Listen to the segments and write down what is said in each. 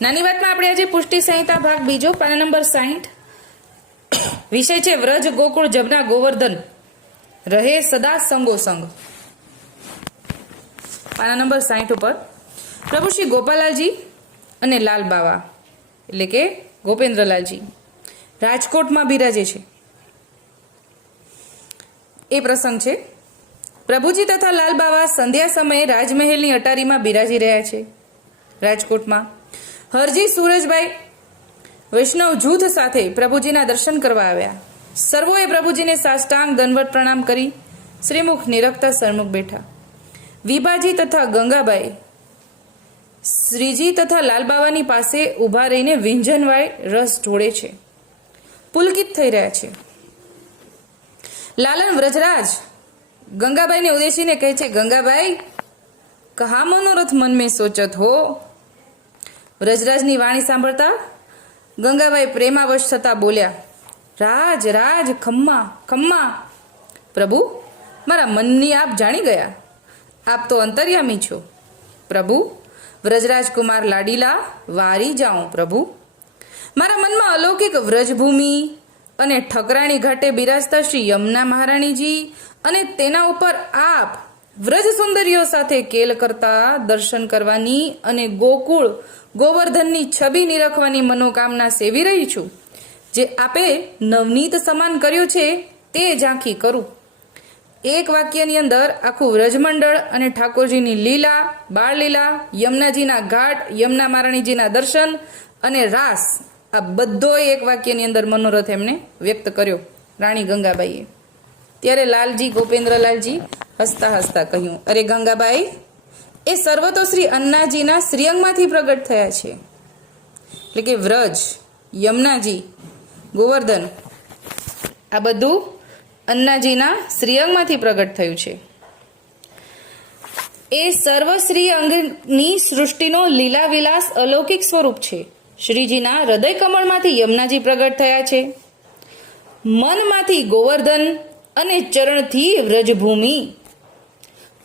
નાની વાતમાં આપણે આજે પુષ્ટિ સંહિતા ભાગ બીજો પાના નંબર 60 વિષય છે વ્રજ ગોકુળ જમના ગોવર્ધન રહે સદા સંગોસંગ। પાના નંબર 60 ઉપર પ્રભુ શ્રી ગોપાલાલજી અને લાલ બાવા એટલે કે ગોપેન્દ્રલાલજી રાજકોટમાં બિરાજે છે એ પ્રસંગ છે। પ્રભુજી તથા લાલ બાવા સંધ્યા સમયે રાજમહેલની અટારીમાં બિરાજી રહ્યા છે। રાજકોટમાં હરજી સુરજભાઈ વૈષ્ણવ જૂથ સાથે પ્રભુજીના દર્શન કરવા આવ્યા। સર્વોએ પ્રભુજીને સાષ્ટાંગ દંડવત પ્રણામ કરી શ્રીમુખ નિરખતા સરમુખ બેઠા। વિભાજી તથા ગંગાબાઈ શ્રીજી તથા લાલબાવાની પાસે ઊભા રહીને વિંજનવાય રસ ઢોળે છે, પુલકિત થઈ રહ્યા છે। લાલન વ્રજરાજ ગંગાબાઈને ઉદ્દેશીને કહે છે, ગંગાબાઈ કહા મનોરથ મન મેં સોચત હો। વ્રજરાજની વાણી સાંભળતા ગંગાબાઈ પ્રેમાવશ થતા બોલ્યા, રાજ રાજ ખમ્મા ખમ્મા। પ્રભુ મારા મનની આપ જાણી ગયા, આપ તો અંતર્યામી છો। પ્રભુ વ્રજરાજ કુમાર લાડીલા વારી જાઉં પ્રભુ। મારા મનમાં અલૌકિક વ્રજભૂમિ અને ઠકરાણી ઘાટે બિરાજતા શ્રી યમુના મહારાણીજી અને તેના ઉપર આપ વ્રજ સુંદરીઓ સાથે કેલ કરતા દર્શન કરવાની અને ગોકુળ ગોવર્ધનની છબી નિરખવાની મનોકામના સેવી રહી છું। જે આપે નવનીત સમાન કર્યો છે તે ઝાંખી કરું। એક વાક્યની અંદર આખું વ્રજમંડળ અને ઠાકોરજીની લીલા, બાળ લીલા, યમુનાજીના ઘાટ, યમુના મહારાણીજીના દર્શન અને રાસ આ બધો એક વાક્યની અંદર મનોરથ એમને વ્યક્ત કર્યો રાણી ગંગાબાઈએ। ત્યારે લાલજી ગોપેન્દ્રલાલજી હસતા હસતા કહ્યું, અરે ગંગાબાઈ, એ સર્વ તો શ્રી અન્નાજીના શ્રીઅંગમાંથી પ્રગટ થયા છે। એટલે કે વ્રજ, યમુનાજી, ગોવર્ધન આ બધું અન્નાજીના શ્રીઅંગમાંથી પ્રગટ થયું છે। એ સર્વ શ્રી અંગની સૃષ્ટિનો લીલા વિલાસ અલૌકિક સ્વરૂપ છે। શ્રીજીના હૃદય કમળમાંથી યમુનાજી પ્રગટ થયા છે, મનમાંથી ગોવર્ધન અને ચરણથી વ્રજભૂમિ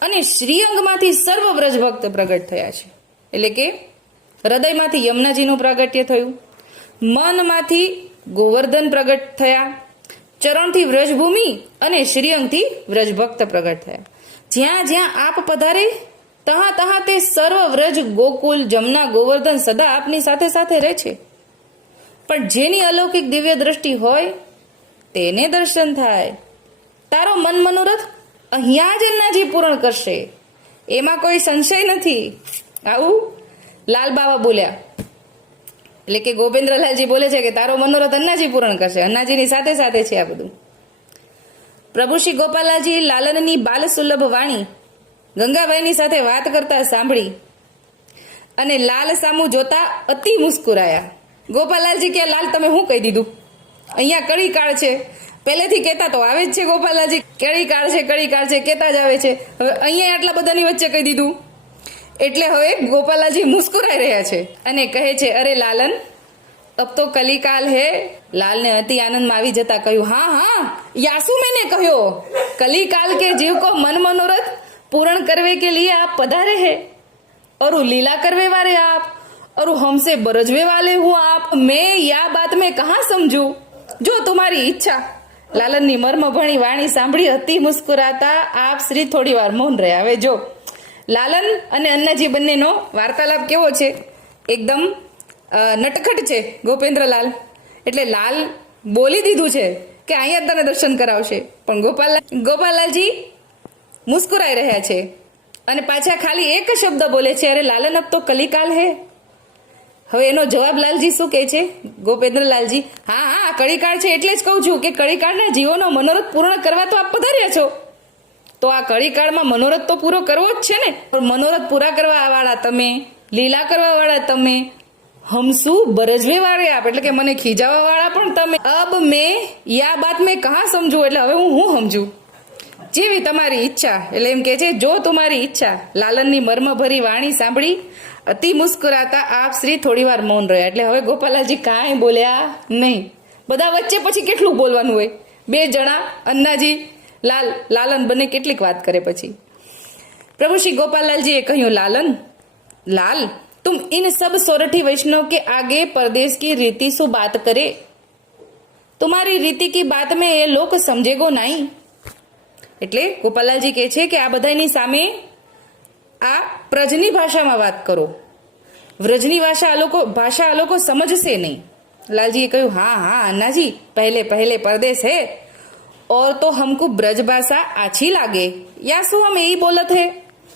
અને શ્રીઅંગમાંથી સર્વ વ્રજભક્ત પ્રગટ થયા છે। એટલે કે હૃદયમાંથી યમુનાજીનું પ્રાગટ્ય થયું, મનમાંથી ગોવર્ધન પ્રગટ થયા, ચરણથી વ્રજભૂમિ અને શ્રીઅંગથી વ્રજભક્ત પ્રગટ થયા। જ્યાં જ્યાં આપ પધારે તહા તહા તે સર્વ વ્રજ ગોકુલ જમના ગોવર્ધન સદા આપની સાથે સાથે રહે છે। પણ જેની અલૌકિક દિવ્ય દ્રષ્ટિ હોય તેને દર્શન થાય। તારો મન મનોરથ અહીંયા જ અન્નાજી પૂર્ણ કરશે, એમાં કોઈ સંશય નથી। આવું લાલ બાવા બોલ્યા। એટલે કે ગોપેન્દ્રલાલજી બોલે છે કે તારો મનોરથ અન્નાજી પૂર્ણ કરશે, અન્નાજીની સાથે સાથે છે આ બધું। પ્રભુ શ્રી ગોપાલાલજી લાલનની બાલ સુલભ વાણી ગંગાબાઈની સાથે વાત કરતા સાંભળી અને લાલ સામું જોતા અતિ મુસ્કુરાયા। ગોપાલાલજી કે લાલ તમે શું કહી દીધું? અહીંયા કળી કાળ છે, પહેલેથી કહેતા તો આવે જ છે ગોપાલાલજી, કળી કાળ છે કહેતા જ આવે છે, હવે અહીંયા આટલા બધાની વચ્ચે કહી દીધું એટલે હવે ગોપાલાલજી મુસ્કુરાઈ રહ્યા છે અને કહે છે, અરે લાલન અબ તો કલિકાલ હે। લાલને અતિ આનંદમાં આવી જતા કહ્યું, હા હા યાસુ मैंने कहो, कलिकाल के जीव को मन मनोरथ पूर्ण करने के लिए आप पधारे हैं और लीला करने वाले आप और हमसे बरजवे वाले हूँ आप, मैं या बात में कहाँ समझू जो तुम्हारी इच्छा। લાલનની મર્મભણી વાણી સાંભળી અતિ મુસ્કુરાતા આપ શ્રી થોડી વાર મૌન રહ્યા। હવે જો લાલન અને અન્નાજી બંનેનો વાર્તાલાપ કેવો છે, એકદમ નટખટ છે ગોપેન્દ્રલાલ। એટલે લાલ બોલી દીધું છે કે અહીંયા તને દર્શન કરાવશે, પણ ગોપાલાલજી મુસ્કુરાઈ રહ્યા છે અને પાછા ખાલી એક શબ્દ બોલે છે, અરે લાલન અબ તો કલિકાલ હે। હવે એનો જવાબ લાલજી શું કહે છે? ગોપેન્દ્રલાલજી, હા હા કળીકાળ છે એટલે જ કહું છું કે કળીકાળના જીવોનો મનોરથ પૂર્ણ કરવા તો આપ પધાર્યા છો, તો આ કળીકાળમાં મનોરથ તો પૂરો કરવો જ છે ને। મનોરથ પૂરા કરવા વાળા તમે, લીલા કરવા વાળા તમે, હમસુ બરજવે વાળે આપ એટલે કે મને ખીજાવા વાળા પણ તમે। અબ મેં યા બાત મેં કહા સમજુ એટલે હવે હું સમજુ, જેવી તમારી ઈચ્છા। એટલે એમ કે છે જો તમારી ઈચ્છા। લાલનની મર્મભરી વાણી સાંભળી અતિ મુસ્કુરાતા આપ શ્રી થોડી વાર મૌન રહ્યા। એટલે હવે ગોપાલાલજી કાંઈ બોલ્યા નહીં। બધા વચ્ચે પછી કેટલું બોલવાનું હોય, બે જણા અન્નાજી લાલન બંને કેટલીક વાત કરે પછી પ્રભુ શ્રી ગોપાલાલજીએ કહ્યું, લાલન લાલ तुम इन सब सोरठी वैष्णव के आगे परदेश की रीति सु बात करे, तुम्हारी रीति की बात में ये लोग समझेगो नहीं. એટલે ગોપાલાલજી કહે છે કે આ બધાની સામે આ પ્રજની ભાષામાં વાત કરો, વ્રજની ભાષા આ લોકો સમજશે નહીં. લાલજીએ કહ્યું, हाँ हाँ अन्ना जी, पहले पहले परदेश है और तो हमको ब्रज भाषा आછી લાગે, યા શું અમે એ બોલત હે,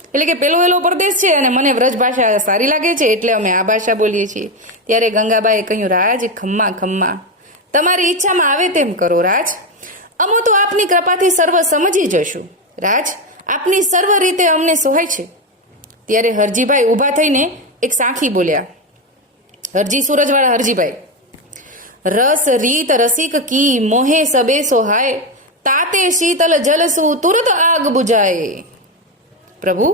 એટલે કે પેલો વેલો પરદેશ છે અને મને વ્રજ ભાષા સારી લાગે છે એટલે અમે આ ભાષા બોલીએ છીએ. ત્યારે ગંગાબાઈએ કહ્યું, રાજ ખમ્મા ખમ્મા, તમારી ઈચ્છામાં આવે તેમ કરો રાજ, અમો તો આપની કૃપાથી સર્વ સમજી જશું. રાજ, આપની સર્વ રીતે અમને સોહાય છે. ત્યારે હરજીભાઈ ઊભા થઈને એક સાંખી બોલ્યા. હરજી સુરજવાળા હરજીભાઈ, રસ રીત રસિક કી મોહે સબે સોહાય, તાતે શીતલ જલસુ તુરત આગ બુજાય. પ્રભુ,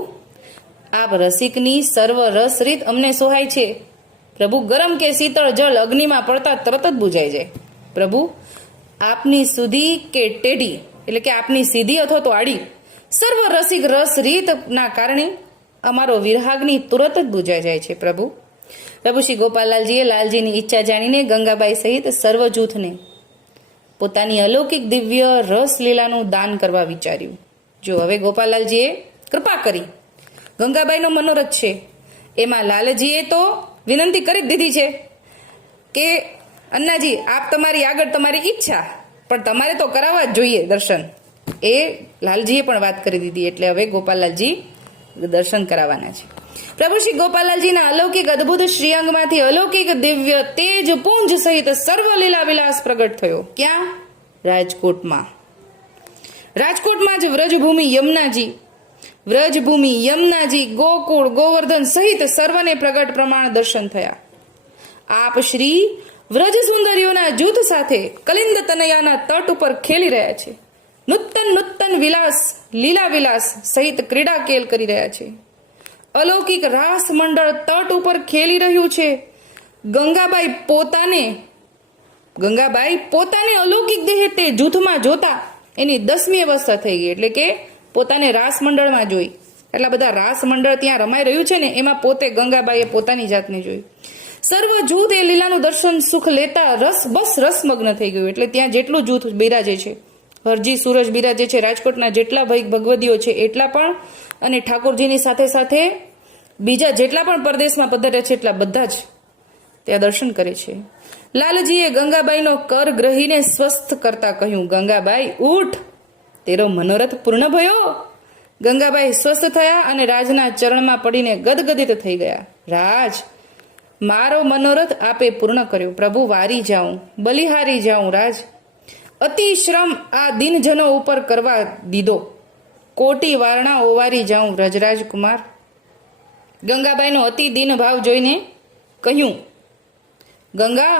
આપ રસિકની સર્વ રસ રીત અમને સોહાય છે. પ્રભુ, ગરમ કે શીતળ જળ અગ્નિમાં પડતા તરત જ બુજાઈ જાય. પ્રભુ, આપની સુધી કે ટેઢી, એટલે કે આપની સીધી અથવા તો આડી સર્વ રસિક રસ રીતના કારણે અમારો વિરહાગ્નિ તુરત જ બુજાઈ જાય છે. પ્રભુ શ્રી ગોપાલાલજીએ લાલજીની ઈચ્છા જાણીને ગંગાબાઈ સહિત સર્વ જૂથને પોતાની અલૌકિક દિવ્ય રસ લીલાનું દાન કરવા વિચાર્યું. જો હવે ગોપાલાલજીએ કૃપા કરી, ગંગાબાઈનો મનોરથ છે એમાં લાલજીએ તો વિનંતી કરી જ દીધી છે કે અન્નાજી, આપ તમારી આગળ તમારી ઈચ્છા, પણ તમારે તો કરાવવા જ જોઈએ દર્શન. એ લાલજીએ પણ વાત કરી દીધી, એટલે હવે ગોપાલાલજી દર્શન કરાવવાના છે. પ્રભુ શ્રી ગોપાલાલજીના અલૌકિક અદ્ભુત શ્રીઅંગમાંથી અલૌકિક દિવ્ય તેજ પુંજ સહિત સર્વ લીલા વિલાસ પ્રગટ થયો. ક્યાં? રાજકોટમાં. રાજકોટમાં જ વ્રજભૂમિ યમુનાજી, ગોકુળ, ગોવર્ધન સહિત સર્વને પ્રગટ પ્રમાણ દર્શન થયા. આપ શ્રી વ્રજ સુંદરીઓના જૂથ સાથે કલિંદ તનયાના તટ ઉપર ખેલી રહ્યા છે. નૂતન વિલાસ, લીલા વિલાસ સહિત ક્રીડા કેલ કરી રહ્યા છે. અલૌકિક રાસ મંડળ તટ ઉપર ખેલી રહ્યું છે. ગંગાબાઈ પોતાને અલૌકિક દેહ તે જૂથમાં જોતા એની 10મી અવસ્થા થઈ ગઈ, એટલે કે પોતાને રાસ મંડળમાં જોઈ. એટલા બધા રાસ મંડળ ત્યાં રમાઈ રહ્યું છે ને, એમાં પોતે ગંગાબાઈએ પોતાની જાતને જોઈ. સર્વ જૂથ એ લીલાનું દર્શન સુખ લેતા રસમગ્ન થઈ ગયું. એટલે ત્યાં જેટલું જૂથ બિરાજે છે, હરજી સૂરજ બિરાજે છે, રાજકોટના જેટલા ભગવદીઓ છે એટલા પણ, અને ઠાકોરજીની સાથે સાથે બીજા જેટલા પણ પરદેશમાં પધાર્યા છે એટલા બધા જ ત્યાં દર્શન કરે છે. લાલજીએ ગંગાબાઈનો કર ગ્રહીને સ્વસ્થ કરતા કહ્યું, ગંગાબાઈ ઉઠ, તેરો મનોરથ પૂર્ણ ભયો. ગંગાબાઈ સ્વસ્થ થયા અને રાજના ચરણમાં પડીને ગદગદિત થઈ ગયા. રાજ, મારો મનોરથ આપે પૂર્ણ કર્યો. પ્રભુ, વારી જાઉં, બલિહારી જાઉં. રાજ, અતિ શ્રમ આ દિનજનો ઉપર કરવા દીધો, કોટી વારણા ઓવારી જાઉં. રજરાજ કુમાર. ગંગાબાઈનો અતિ દીન ભાવ જોઈને કહ્યું, ગંગા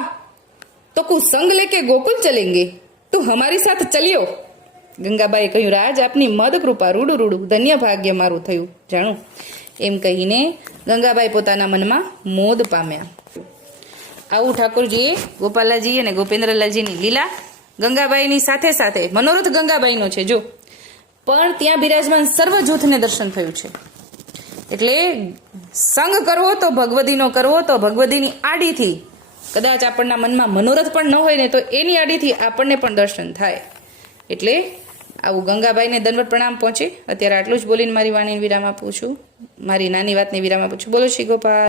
તો કુ સંગ લેકે ગોકુલ ચલેંગે, તું હમારી સાથ ચલ્યો. ગંગાબાઈએ કહ્યું, રાજ, આપની મદ કૃપા, રૂડું ધન્ય ભાગ્ય મારું થયું જાણું. એમ કહીને ગંગાબાઈ પોતાના મનમાં મોદ પામ્યા. આવું ઠાકોરજીએ ગોપાલાજી અને ગોપેન્દ્રલાલજીની લીલા ગંગાબાઈની સાથે સાથે મનોરથ ગંગાબાઈનો છે જો, પણ ત્યાં બિરાજમાન સર્વ જૂથને દર્શન થયું છે. એટલે સંગ કરવો તો ભગવદીનો કરવો તો ભગવદીની આડીથી કદાચ આપણના મનમાં મનોરથ પણ ન હોય ને, તો એની આડીથી આપણને પણ દર્શન થાય. એટલે આવું ગંગાબાઈને દંડવત પ્રણામ પહોંચે. અત્યારે આટલું જ બોલીને મારી વાણીને વિરામ આપું છું, મારી નાની વાતને વિરામ આપું છું. બોલો શ્રી ગોપાલ.